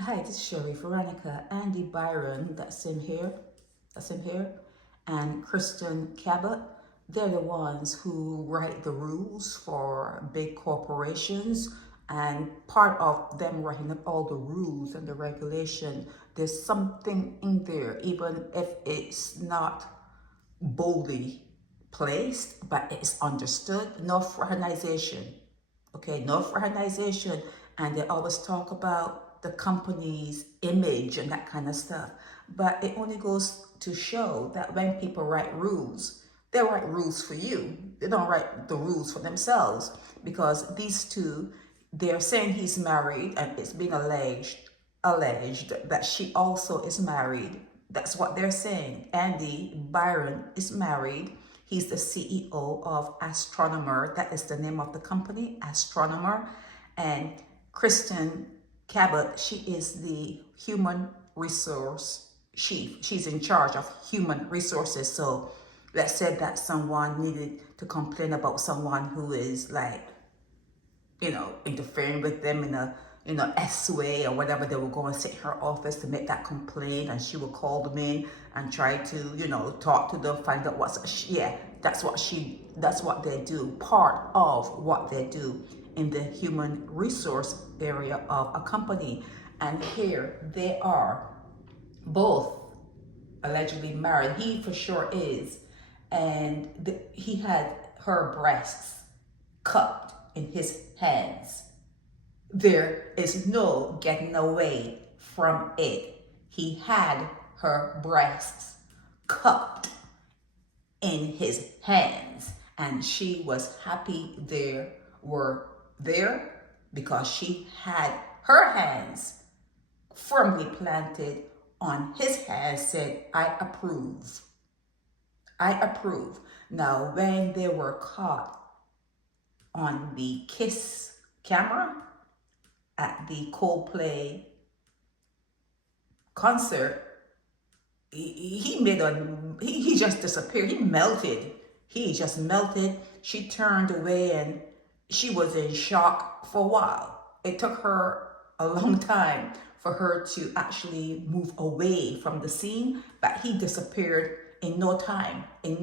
Hi, this is Sherry, Veronica, Andy Byron, that's in here, and Kristin Cabot. They're the ones who write the rules for big corporations, and part of them writing up all the rules and the regulation, there's something in there, even if it's not boldly placed, but it's understood. No fraternization. Okay, no fraternization. And they always talk about the company's image and that kind of stuff. But it only goes to show that when people write rules, they write rules for you. They don't write the rules for themselves, because these two, they're saying he's married, and it's been alleged that she also is married. That's what they're saying. Andy Byron is married. He's the CEO of Astronomer. That is the name of the company, Astronomer. And Kristin Cabot, she is the human resource chief. She's in charge of human resources. So let's say that someone needed to complain about someone who is like, interfering with them in a S way or whatever, they will go and sit in her office to make that complaint, and she will call them in and try to talk to them, find out that's what they do. Part of what they do in the human resource area of a company. And here they are, both allegedly married. He for sure is. And he had her breasts cupped in his hands. There is no getting away from it. He had her breasts cupped in his hands, and she was happy they were there, because she had her hands firmly planted on his hands, said, I approve. I approve. Now, when they were caught on the kiss camera at the Coldplay concert, he just disappeared. He just melted. She turned away and she was in shock for a while. It took her a long time for her to actually move away from the scene, but he disappeared in no time. And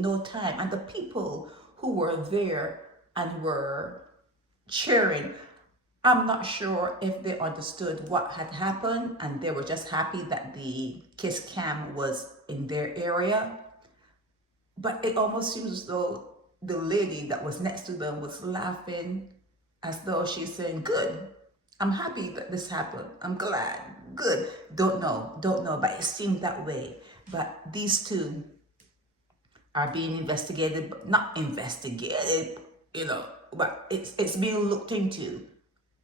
the people who were there and were cheering, I'm not sure if they understood what had happened, and they were just happy that the kiss cam was in their area. But it almost seems as though the lady that was next to them was laughing, as though she's saying, good, I'm happy that this happened. I'm glad, good. Don't know, but it seemed that way. But these two are being investigated, but not investigated, but it's being looked into.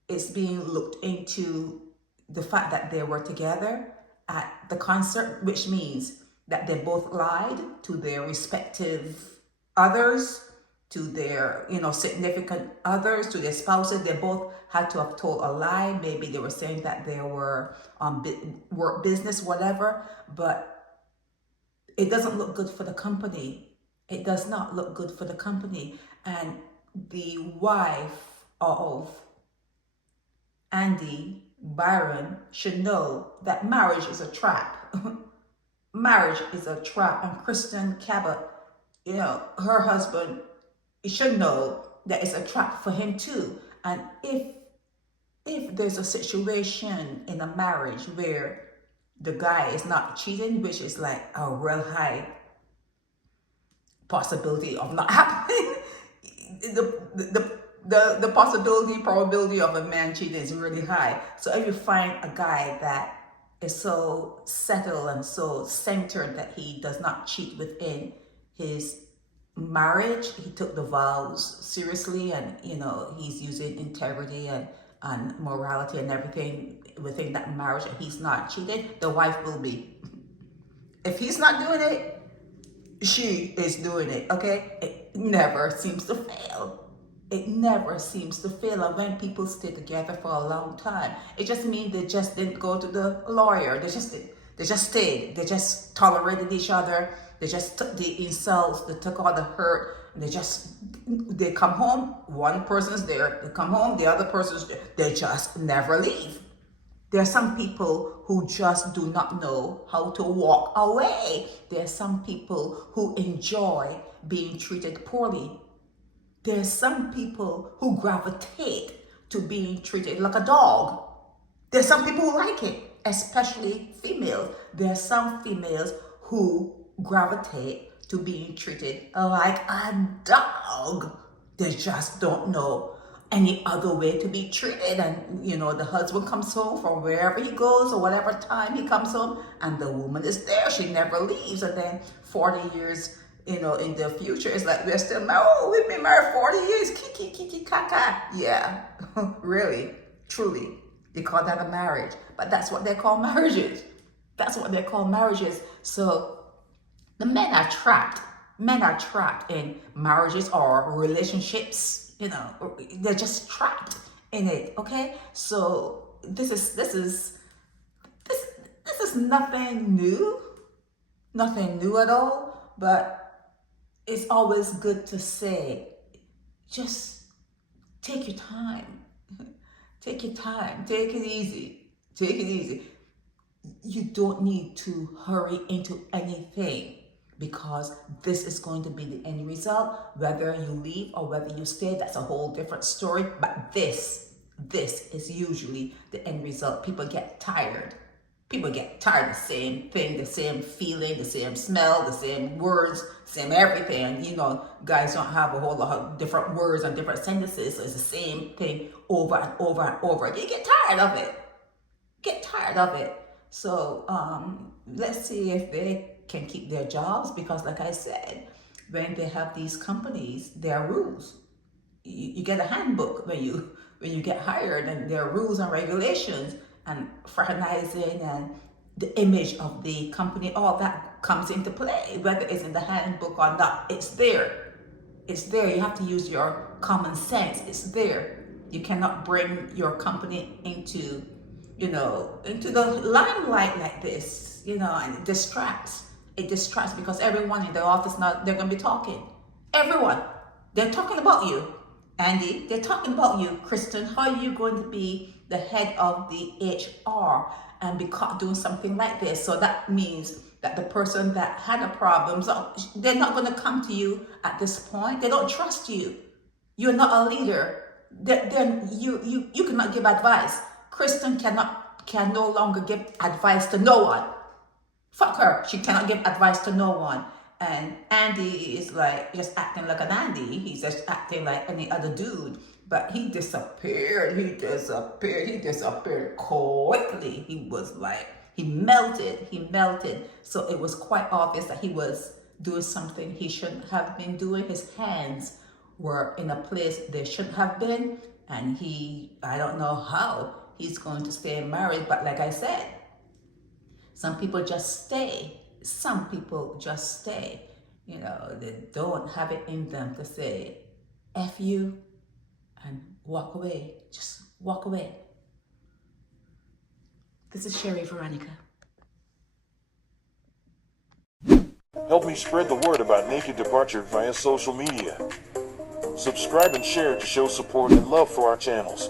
It's being looked into, the fact that they were together at the concert, which means that they both lied to their respective others, to their significant others, to their spouses. They both had to have told a lie. Maybe they were saying that they were on work business, whatever. But it doesn't look good for the company. It does not look good for the company. And the wife of Andy Byron should know that marriage is a trap. Marriage is a trap. And Kristin Cabot, her husband, should know that it's a trap for him too. And if there's a situation in a marriage where the guy is not cheating, which is like a real high possibility of not happening, the probability of a man cheating is really high. So if you find a guy that is so settled and so centered that he does not cheat within his marriage, he took the vows seriously, and he's using integrity and morality and everything within that marriage, and he's not cheating, the wife will be. If he's not doing it, she is doing it, okay? It never seems to fail. It never seems to fail. And when people stay together for a long time, it just means they just didn't go to the lawyer. They just stayed. They just tolerated each other. They just took the insults. They took all the hurt. They come home. One person's there. They come home. The other person's there. They just never leave. There are some people who just do not know how to walk away. There are some people who enjoy being treated poorly. There are some people who gravitate to being treated like a dog. There are some people who like it, especially females. There are some females who gravitate to being treated like a dog. They just don't know any other way to be treated. And the husband comes home from wherever he goes or whatever time he comes home, and the woman is there. She never leaves. And then 40 years in the future, it's like we're still married. Oh, we've been married 40 years. Kiki kiki kaka. Yeah. Really, truly, they call that a marriage. But that's what they call marriages. That's what they call marriages. So the men are trapped. Men are trapped in marriages or relationships. They're just trapped in it. Okay, so this is nothing new, nothing new at all. But it's always good to say, just take your time, take your time, take it easy, take it easy. You don't need to hurry into anything, because this is going to be the end result. Whether you leave or whether you stay, that's a whole different story. But this is usually the end result. People get tired. People get tired of the same thing, the same feeling, the same smell, the same words, same everything. And guys don't have a whole lot of different words and different sentences. So it's the same thing over and over and over. You get tired of it. Get tired of it. So let's see if they can keep their jobs, because like I said, when they have these companies, there are rules. You get a handbook when you get hired, and there are rules and regulations, and fraternizing and the image of the company, all that comes into play, whether it's in the handbook or not. It's there. It's there. You have to use your common sense. It's there. You cannot bring your company into the limelight like this, and it distracts. It distracts, because everyone in the office now, they're going to be talking. Everyone. They're talking about you. Andy, they're talking about you. Kristin, how are you going to be the head of the HR and be caught doing something like this? So that means that the person that had a problem, so they're not going to come to you at this point. They don't trust you. You're not a leader. Then you cannot give advice. Kristin can no longer give advice to no one. Fuck her. She cannot give advice to no one. And Andy is like just acting like an Andy. He's just acting like any other dude. But he disappeared. He disappeared quickly. He was like, he melted. So it was quite obvious that he was doing something he shouldn't have been doing. His hands were in a place they shouldn't have been. And I don't know how he's going to stay married. But like I said, some people just stay. Some people just stay. They don't have it in them to say, F you, and walk away. Just walk away. This is Sherry Veronica. Help me spread the word about Naked Departure via social media. Subscribe and share to show support and love for our channels.